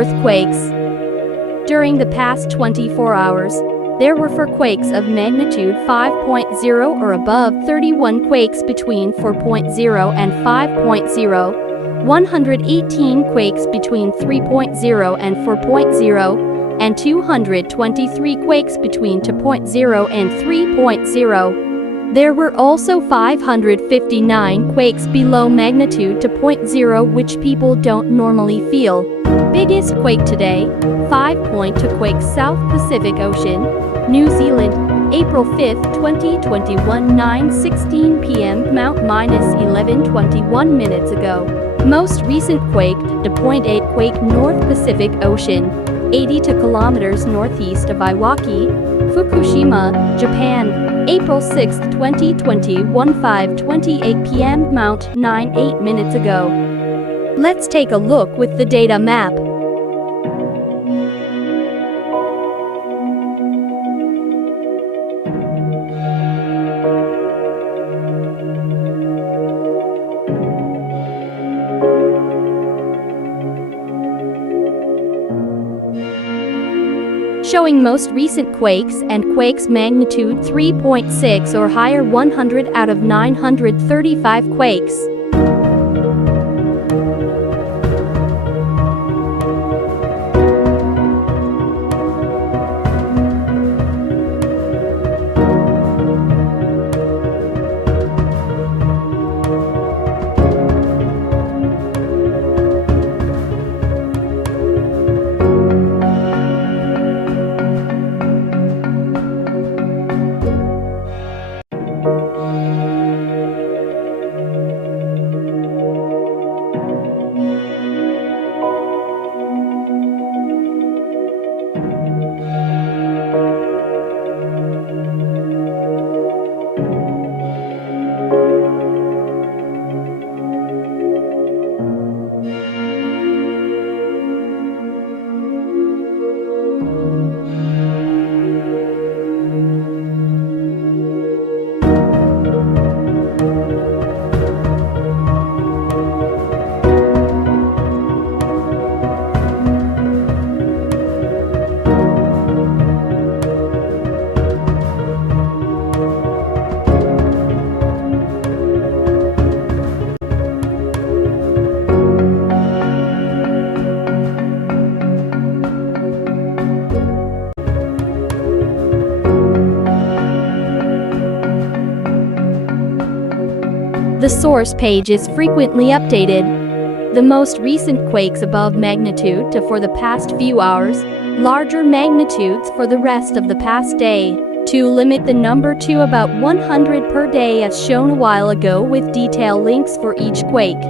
earthquakes. During the past 24 hours, there were 4 quakes of magnitude 5.0 or above, 31 quakes between 4.0 and 5.0, 118 quakes between 3.0 and 4.0, and 223 quakes between 2.0 and 3.0. There were also 559 quakes below magnitude 2.0 which people don't normally feel. Biggest quake today, 5.2 quake South Pacific Ocean, New Zealand, April 5, 2021 9:16 p.m. Mount -11:21 minutes ago. Most recent quake, 2.8 quake North Pacific Ocean, 82 kilometers northeast of Iwaki, Fukushima, Japan, April 6, 2021 5:28 p.m. Mount 9:08 minutes ago. Let's take a look with the data map. Showing most recent quakes and quakes magnitude 3.6 or higher, 100 out of 935 quakes. The source page is frequently updated. The most recent quakes above magnitude 2 for the past few hours, larger magnitudes for the rest of the past day. To limit the number to about 100 per day as shown a while ago with detail links for each quake.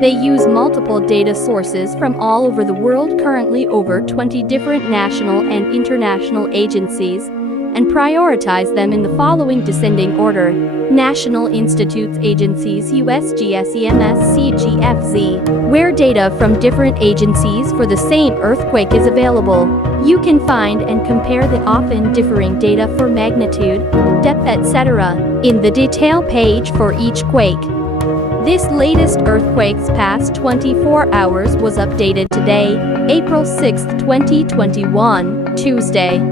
They use multiple data sources from all over the world, currently over 20 different national and international agencies, and prioritize them in the following descending order: National Institutes Agencies, USGS, EMS, CGFZ, where data from different agencies for the same earthquake is available. You can find and compare the often differing data for magnitude, depth, etc. in the detail page for each quake. This latest earthquake's past 24 hours was updated today, April 6, 2021, Tuesday.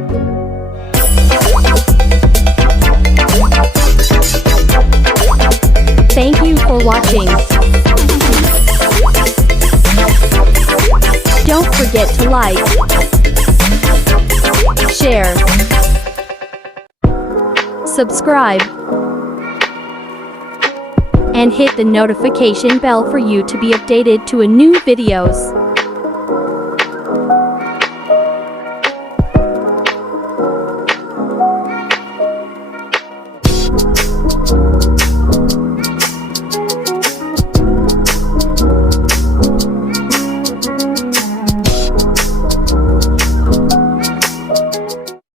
Thank you for watching. Don't forget to like, share, subscribe, and hit the notification bell for you to be updated to new videos.